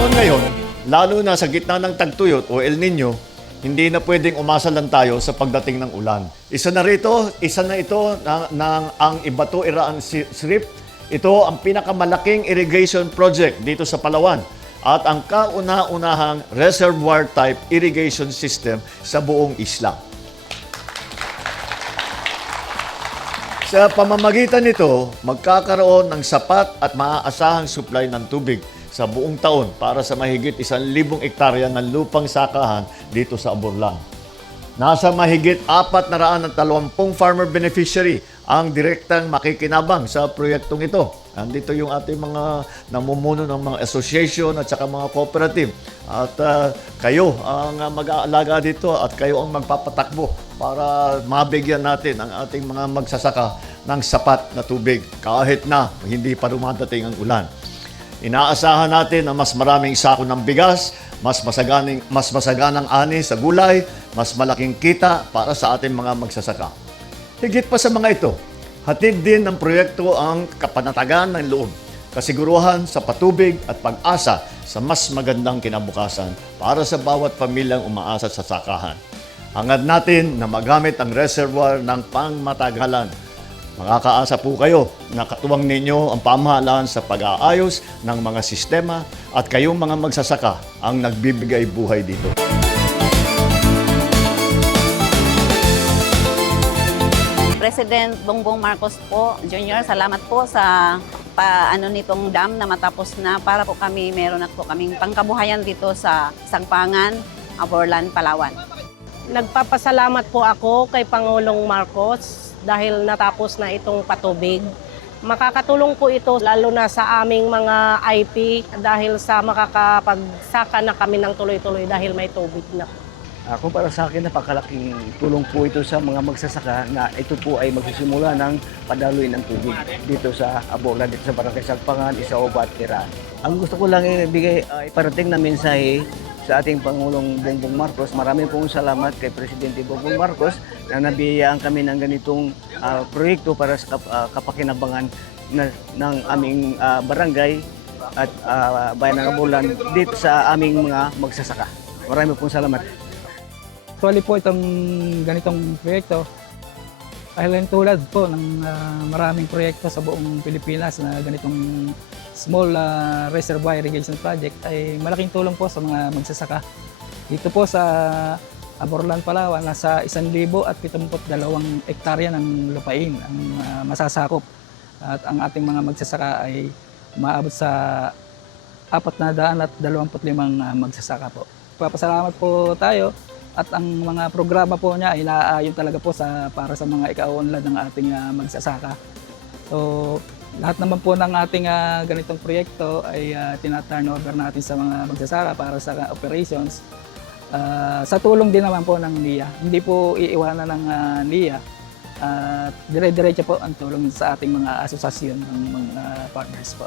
panahon ngayon, lalo na sa gitna ng tagtuyot o El Nino, hindi na pwedeng umasa lang tayo sa pagdating ng ulan. Isa na ito ang Ibato Iraan Srip. Ito ang pinakamalaking irrigation project dito sa Palawan at ang kauna-unahang reservoir-type irrigation system sa buong isla. Sa pamamagitan nito, magkakaroon ng sapat at maaasahang supply ng tubig sa buong taon para sa mahigit 1,000 hektarya ng lupang sakahan dito sa Aborlan. Nasa mahigit 420 farmer beneficiary ang direktang makikinabang sa proyektong ito. Andito yung ating mga namumuno ng mga association at saka mga cooperative. At kayo ang mag-aalaga dito at kayo ang magpapatakbo para mabigyan natin ang ating mga magsasaka ng sapat na tubig kahit na hindi pa dumadating ang ulan. Inaasahan natin na mas maraming sako ng bigas, mas masaganang ani sa gulay, mas malaking kita para sa ating mga magsasaka. Higit pa sa mga ito, hatid din ng proyekto ang kapanatagan ng loob, kasiguruhan sa patubig at pag-asa sa mas magandang kinabukasan para sa bawat pamilyang umaasa sa sakahan. Hangad natin na magamit ang reservoir ng pangmatagalan. Makakaasa po kayo na katuwang ninyo ang pamahalaan sa pag-aayos ng mga sistema at kayong mga magsasaka ang nagbibigay buhay dito. President Bongbong Marcos po, Jr., salamat po sa nitong dam na matapos na para po kami meron na po kaming pangkabuhayan dito sa Sangpangan, Aborlan, Palawan. Nagpapasalamat po ako kay Pangulong Marcos dahil natapos na itong patubig. Makakatulong po ito lalo na sa aming mga IP dahil sa makakapagsaka na kami ng tuloy-tuloy dahil may tubig na. Ako para sa akin, napakalaking tulong po ito sa mga magsasaka na ito po ay magsisimula ng padaloy ng tubig dito sa Aborlan, dito sa Barangay Sangpangan, Isao, Iraan. Ang gusto ko lang iparating na mensahe sa ating Pangulong Bongbong Marcos. Maraming pong salamat kay Presidente Bongbong Marcos na nabiyayaan kami ng ganitong proyekto para sa kapakinabangan ng aming barangay at bayan ng Aborlan dito sa aming mga magsasaka. Maraming pong salamat. Actually po itong ganitong proyekto ay tulad po ng maraming proyekto sa buong Pilipinas na ganitong small reservoir irrigation project ay malaking tulong po sa mga magsasaka. Dito po sa Aborlan, Palawan, nasa 1,072 hektarya ng lupain ang masasakop. At ang ating mga magsasaka ay umaabot sa 425 magsasaka po. Papasalamat po tayo. At ang mga programa po niya ay naaayon talaga po para sa mga ikaunlad ng ating magsasaka. So, lahat naman po ng ating ganitong proyekto ay tina-turn over natin sa mga magsasaka para sa operations. Sa tulong din naman po ng NIA. Hindi po iiwanan ng NIA. Dire-diretso po ang tulong sa ating mga asosasyon ng mga partners po.